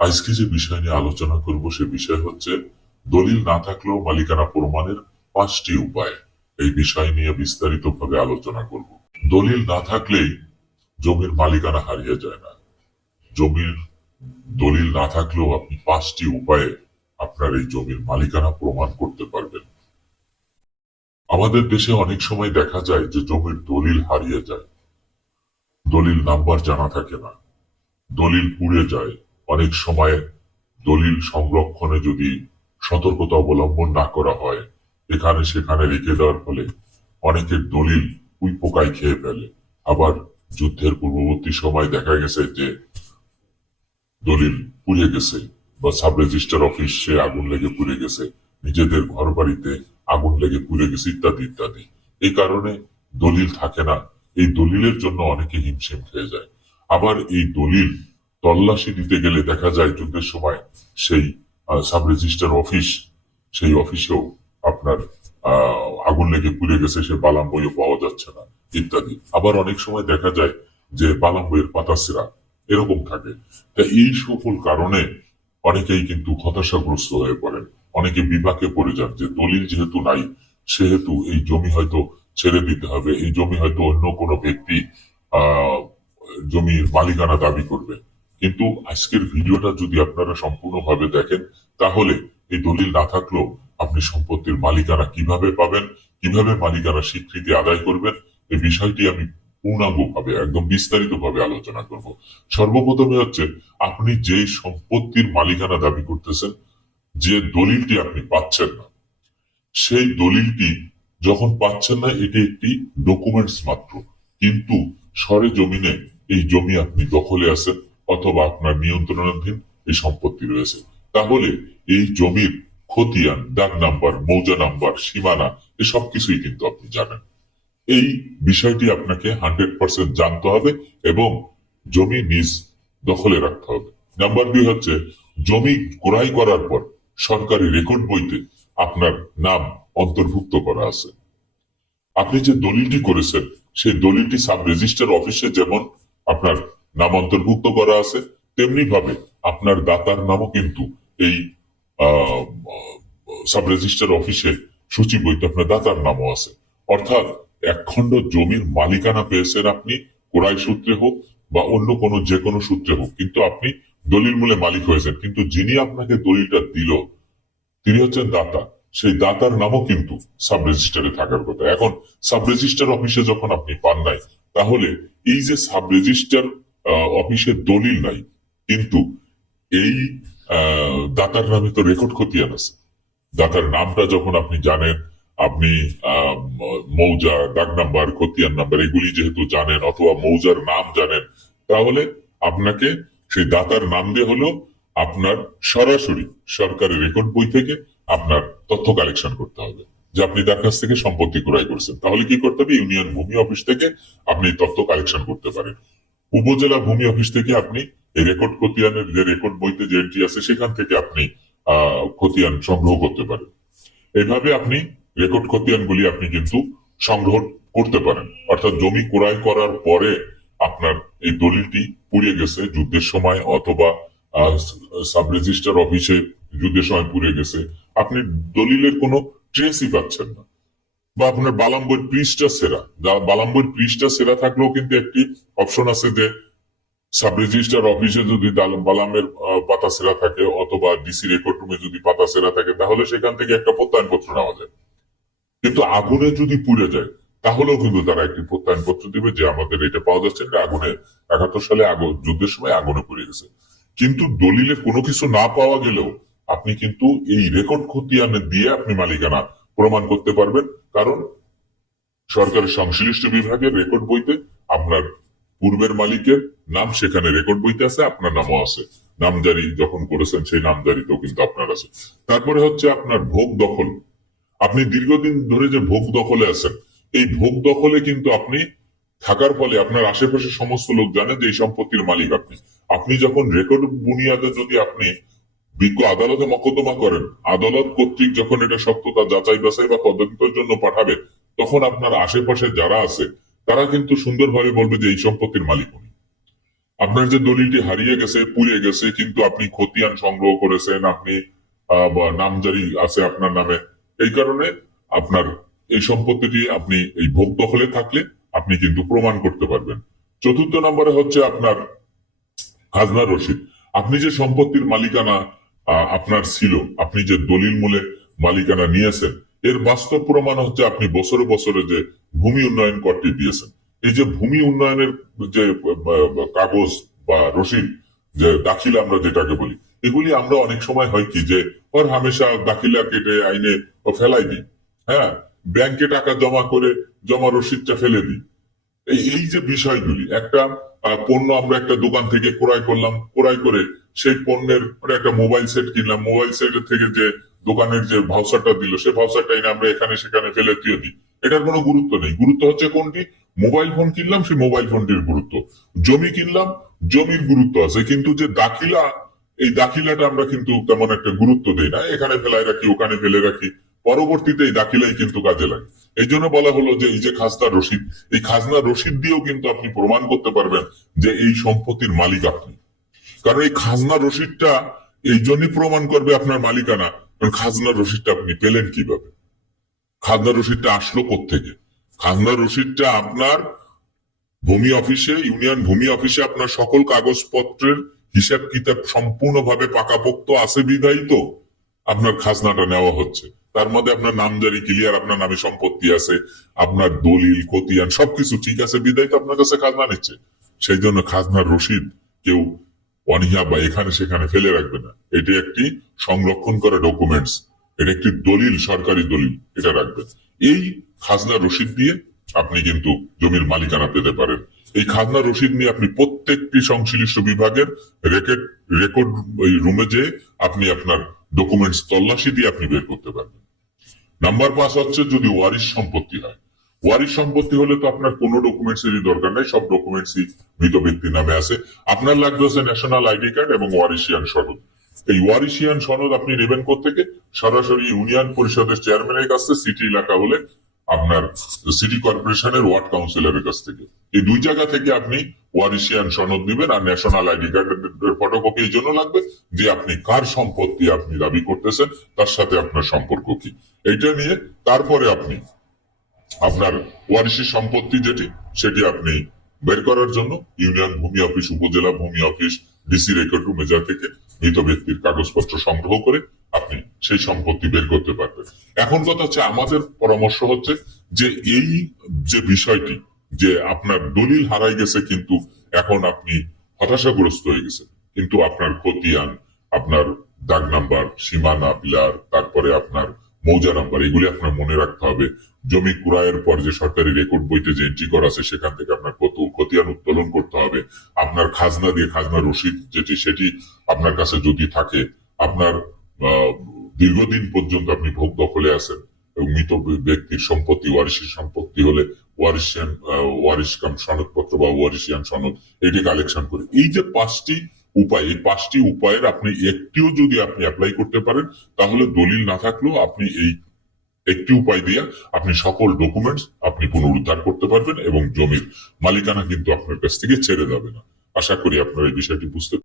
আজকে যে বিষয় নিয়ে আলোচনা করব সে বিষয় হচ্ছে দলিল না থাকলেও মালিকানা প্রমাণের 5টি উপায়। এই বিষয় নিয়ে বিস্তারিতভাবে আলোচনা করব। দলিল না থাকলেই জমির মালিকানা হারিয়ে যায় না। জমির দলিল না থাকলেও আপনি 5টি উপায়ে আপনার এই জমির মালিকানা প্রমাণ করতে পারবেন। আমাদের দেশে অনেক সময় দেখা যায় যে জমির দলিল হারিয়ে যায়, দলিল নাম্বার জানা থাকে না, দলিল পুড়ে যায়। অনেক সময় দলিল সংরক্ষণে যদি সতর্কতা অবলম্বন না করা হয়, এখানে সেখানে রেখে দেওয়ার ফলে অনেকের দলিল উই পোকায় খেয়ে ফেলে। আবার যুদ্ধের পূর্ববর্তী সময় দেখা গেছে যে দলিল পুড়ে গেছে, বা সাব রেজিস্টার অফিসে আগুন লেগে পুড়ে গেছে, নিজেদের ঘর বাড়িতে আগুন লেগে পুড়ে গেছে, ইত্যাদি ইত্যাদি। এই কারণে দলিল থাকে না। এই দলিলের জন্য অনেকে হিমশিম খেয়ে যায়। আবার এই দলিল তল্লাশি দিতে গেলে দেখা যায় যুদ্ধের সময় সেই সাব রেজিস্টার অফিস, সেই অফিসেও আপনার আগুন লেগে পুড়ে গেছে, সে বালাম বইও পাওয়া যাচ্ছে না, ইত্যাদি। আবার অনেক সময় দেখা যায় যে বালাম বইয়ের পাতা ছেঁড়া এরকম থাকে। তা এই সকল কারণে অনেকেই কিন্তু হতাশাগ্রস্ত হয়ে পড়েন। অনেকে বিপাকে পড়ে যান যে দলিল যেহেতু নাই, সেহেতু এই জমি হয়তো ছেড়ে দিতে হবে, এই জমি হয়তো অন্য কোনো ব্যক্তি আহ জমির মালিকানা দাবি করবে। কিন্তু আজকের ভিডিওটা যদি আপনারা সম্পূর্ণভাবে দেখেন, তাহলে এই দলিল না থাকলেও আপনি সম্পত্তির মালিকানা কিভাবে পাবেন, কিভাবে মালিকানা স্বীকৃতি আদায় করবেন, এই বিষয়টি আমি পূর্ণাঙ্গভাবে একদম বিস্তারিতভাবে আলোচনা করব। সর্বপ্রথমে হচ্ছে, আপনি যে সম্পত্তির মালিকানা দাবি করতেছেন, যে দলিলটি আপনি পাচ্ছেন না, সেই দলিলটি যখন পাচ্ছেন না, এটি একটি ডকুমেন্টস মাত্র। কিন্তু সরে জমিনে এই জমি আপনি দখলে আছেন, অথবা আপনার নিয়ন্ত্রণাধীন এই সম্পত্তি রয়েছে। তাহলে এই জমির খতিয়ান, দাগ নাম্বার, মৌজা নাম্বার, সীমানা, এসব কিছুই কিন্তু আপনি জানেন। এই বিষয়টি আপনাকে 100% জানতে হবে এবং জমি নিজ দখলে রাখতে হবে। নাম্বার 2 হচ্ছে, জমি ক্রয় করার পর সরকারি রেকর্ড বইতে আপনার নাম অন্তর্ভুক্ত করা আছে। আপনি যে দলিলটি করেছেন, সেই দলিলটি সাব রেজিস্টার অফিসে যেমন আপনার নাম অন্তর্ভুক্ত করা আছে, তেমনি ভাবে আপনার দাতার নামও কিন্তু এই সাব রেজিস্টার অফিসে সূচি বইতে আপনার দাতার নামও আছে। অর্থাৎ একখণ্ড জমির মালিকানা পেয়েছেন আপনি, ক্রয় সূত্রে হোক বা অন্য কোনো যে কোনো সূত্রে হোক, কিন্তু আপনি দলিল মূলে মালিক হয়েছেন। কিন্তু যিনি আপনাকে দলিলটা দিল, তিনি হচ্ছেন দাতা। সেই দাতার নামও কিন্তু সাব রেজিস্টারে থাকার কথা। এখন সাব রেজিস্টার অফিসে যখন আপনি পান নাই, তাহলে এই যে সাব রেজিস্টার অফিসের দলিল নাই, কিন্তু এই দাতার নামে তো রেকর্ড খতিয়ান আছে। দাতার নামটা যখন আপনি জানেন, আপনি মৌজা, দাগ নাম্বার, খতিয়ান নাম্বার এগুলি যেহেতু জানেন, অথবা মৌজার নাম জানেন, তাহলে আপনাকে সেই দাতার নাম দিয়ে হলো আপনার সরাসরি সরকারি রেকর্ড বই থেকে আপনার তথ্য কালেকশন করতে হবে যে আপনি তার কাছ থেকে সম্পত্তি ক্রয় করছেন। তাহলে কি করতে হবে? ইউনিয়ন ভূমি অফিস থেকে আপনি তথ্য কালেকশন করতে পারেন। উপজেলা ভূমি অফিস থেকে আপনি এই রেকর্ড খতিয়ানের যে রেকর্ড বইতে যে এন্ট্রি আছে, সেখান থেকে আপনি খতিয়ান সংগ্রহ করতে পারেন। এইভাবে আপনি রেকর্ড খতিয়ানগুলি আপনি কিন্তু সংগ্রহ করতে পারেন। অর্থাৎ জমি ক্রয় করার পরে আপনার এই দলিলটি পুড়ে গেছে যুদ্ধের সময়, অথবা সাব রেজিস্টার অফিসে যুদ্ধের সময় পুড়ে গেছে, আপনি দলিলের কোনো ট্রেসই পাচ্ছেন না, বা আপনার বালাম্বর পৃষ্ঠা সেরা, বালাম্বর পৃষ্ঠা সেরা থাকলেও কিন্তু একটি অপশন আছে যে সাব রেজিস্টার অফিসে যদি বালামের পাতা সেরা থাকে, অথবা ডিসি রেকর্ড রুমে যদি পাতা সেরা থাকে, তাহলে সেখান থেকে একটা প্রত্যয়নপত্র নেওয়া যায়। কিন্তু আগুনে যদি পুড়ে যায়, তাহলেও কিন্তু তারা একটি প্রত্যয়নপত্র দিবে যে আমাদের এটা পাওয়া যাচ্ছে, এটা আগুনে 71 সালে আগুন, যুদ্ধের সময় আগুনে পুড়ে গেছে। কিন্তু দলিলে কোনো কিছু না পাওয়া গেলেও আপনি কিন্তু এই রেকর্ড খতিয়ান দিয়ে আপনি মালিকানা প্রমাণ করতে পারবেন। কারণ সরকারের সংশ্লিষ্ট বিভাগের রেকর্ড বইতে আপনার পূর্বের মালিকের নাম সেখানে রেকর্ড বইতে আছে, আপনার নামও আছে। নামজারি যখন করেছেন সেই নামজারিতেও কিন্তু আপনার আছে। তারপরে হচ্ছে আপনার ভোগ দখল। আপনি দীর্ঘদিন ধরে যে ভোগ দখলে আছেন, এই ভোগ দখলে কিন্তু আপনি থাকার ফলে আপনার আশেপাশের সমস্ত লোক জানে যে এই সম্পত্তির মালিক আপনি। আপনি যখন রেকর্ড বুনিয়াদে যদি আপনি বিজ্ঞ আদালতে মকদ্দমা করেন, আদালত কর্তৃক যখন এটা সত্যতা যাচাই বাছাই বা তদন্তের জন্য পাঠাবে, তখন আপনার আশেপাশে যারা আছে তারা কিন্তু সুন্দরভাবে বলবে যে এই সম্পত্তির মালিক উনি। আপনার যে দলিলটি হারিয়ে গেছে, পুড়ে গেছে, কিন্তু আপনি খতিয়ান সংগ্রহ করেছেন, আপনি বা নামজারি আছে আপনার নামে, এই কারণে আপনার এই সম্পত্তিটি আপনি এই ভোগ দখলে থাকলে আপনি কিন্তু প্রমাণ করতে পারবেন। চতুর্থ নম্বরে হচ্ছে আপনার খাজনা রসিদ। আপনি যে সম্পত্তির মালিকানা আপনার ছিল, আপনি যে দলিল মূলে মালিকানা নিয়েছেন, এর বাস্তব প্রমাণ হচ্ছে আপনি বছরে বছরে যে ভূমি উন্নয়ন করটি দিয়েছেন। এই যে ভূমি উন্নয়নের যে কাগজ বা রসিদ, যে দাখিলা আমরা যেটাকে বলি, এগুলি আমরা অনেক সময় হয় কি যে ওর হামেশা দাখিলা কেটে আইনে ফেলাই দিই। হ্যাঁ, ব্যাংকে টাকা জমা করে জমা রসিদটা ফেলে দিই। এই যে বিষয়গুলি, একটা পণ্য আমরা একটা দোকান থেকে ক্রয় করলাম, ক্রয় করে সেই পণ্যের মানে একটা মোবাইল সেট কিনলাম, মোবাইল সেটের থেকে যে দোকানের যে ভাউচারটা দিল, সেই ভাউচারটা এনে আমরা এখানে সেখানে ফেলে দিয়ে দিই। এটার কোনো গুরুত্ব নেই। গুরুত্ব হচ্ছে কোনটি? মোবাইল ফোন কিনলাম, সেই মোবাইল ফোনটির গুরুত্ব। জমি কিনলাম, জমির গুরুত্ব আছে, কিন্তু যে দাখিলা, এই দাখিলাটা আমরা কিন্তু তেমন একটা গুরুত্ব দেই না, এখানে ফেলাই রাখি, ওখানে ফেলে রাখি। পরবর্তীতে এই দাখিলাই কিন্তু কাজে লাগে। এই জন্য বলা হলো যে এই যে খাজনা রসিদ, এই খাজনা রসিদ দিয়েও কিন্তু আপনি প্রমাণ করতে পারবেন যে এই সম্পত্তির মালিক আপনি। কারণ এই খাজনা রসিদটা এই জন্যই প্রমাণ করবে আপনার মালিকানা, কারণ খাজনা রসিদটা আপনি পেলেন কিভাবে? খাজনা রসিদটা আসলো কোত্থেকে? খাজনা রসিদটা আপনার ভূমি অফিসে, ইউনিয়ন ভূমি অফিসে আপনার সকল কাগজপত্রের হিসাব কিতাব সম্পূর্ণভাবে পাকাপোক্ত আছে বিধায়ী তো আপনার খাজনাটা নেওয়া হচ্ছে। তার মধ্যে আপনার নামজারি ক্লিয়ার, আপনার নামে সম্পত্তি আছে, আপনার দলিল খতিয়ান সবকিছু ঠিক আছে বিধায়ী তো আপনার কাছে খাজনা নিচ্ছে। সেই জন্য খাজনার রসিদ কেউ অনীহা বা এখানে সেখানে ফেলে রাখবে না। এটি একটি সংরক্ষণ করা ডকুমেন্টস, এটা একটি দলিল, সরকারি দলিল, এটা রাখবেন। এই খাজনা রসিদ দিয়ে আপনি কিন্তু জমির মালিকানা পেতে পারেন। এই খাজনা রসিদ নিয়ে আপনি প্রত্যেকটি সংশ্লিষ্ট বিভাগের রেকর্ড রুমে যেয়ে আপনি আপনার ডকুমেন্টস তল্লাশি দিয়ে আপনি বের করতে পারবেন। নাম্বার 5 হচ্ছে যদি ওয়ারিশ সম্পত্তি হয়। ওয়ারিশ সম্পত্তি হলে তো আপনার কোনো ডকুমেন্টস এরই দরকার নাই, সব ডকুমেন্টসই মৃত ব্যক্তির নামে আছে। আপনার লাগবে হচ্ছে ন্যাশনাল আইডি কার্ড এবং ওয়ারিশিয়ান সনদ। এই ওয়ারিশিয়ান সনদ আপনি নেবেন কোত্থেকে? সরাসরি ইউনিয়ন পরিষদের চেয়ারম্যানের কাছে, সিটি এলাকা হলে আপনার সিটি কর্পোরেশনের ওয়ার্ড কাউন্সিলরের কাছ থেকে। এই দুই জায়গা থেকে আপনি ওয়ারিশিয়ান সনদ নেবেন। আর ন্যাশনাল আইডি কার্ডের ফটোকপি এই জন্য লাগবে যে আপনি কার সম্পত্তি আপনি দাবি করতেছেন, তার সাথে আপনার সম্পর্ক কি, এইটা নিয়ে তারপরে আপনি আপনার ওয়ারিশি সম্পত্তি যেটি সেটি আপনি বের করার জন্য ইউনিয়ন ভূমি অফিস, উপজেলা ভূমি অফিস, ডিসি রেকর্ড রুমে যা থেকে মৃত ব্যক্তির কাগজপত্র সংগ্রহ করে আপনি সেই সম্পত্তি বের করতে পারবেন। এখন কথা হচ্ছে, আমাদের পরামর্শ হচ্ছে যে এই যে বিষয়টি, যে আপনার দলিল হারাই গেছে কিন্তু এখন আপনি হতাশাগ্রস্ত হয়ে গেছেন, কিন্তু আপনার খতিয়ান, আপনার দাগ নাম্বার, সীমানা বিলার, তারপরে আপনার মৌজা নাম্বার, এগুলি আপনার মনে রাখতে হবে। জমি ক্রয়ের পর যে সরকারি রেকর্ড বইতে যে এন্ট্রি করা আছে সেখান থেকে আপনার কত খতিয়ান উত্তোলন করতে হবে। আপনার খাজনা দিয়ে খাজনা রসিদ যেটি সেটি আপনার কাছে যদি থাকে, আপনার দীর্ঘদিন পর্যন্ত আপনি ভোগ দখলে আছেন এবং মৃত ব্যক্তির সম্পত্তি, ওয়ারিশের সম্পত্তি হলে ওয়ারিশ কাম সনদপত্র বা ওয়ারিশিয়ান সনদ এটি কালেকশন করে। এই যে 5টি উপায়, এই 5টি উপায়ের আপনি একটিও যদি আপনি অ্যাপ্লাই করতে পারেন, তাহলে দলিল না থাকলেও আপনি এই একটি উপায় দিয়ে আপনি সকল ডকুমেন্টস আপনি পুনরুদ্ধার করতে পারবেন এবং জমির মালিকানা কিন্তু আপনার কাছ থেকে ছেড়ে যাবে না। আশা করি আপনার এই বিষয়টি বুঝতে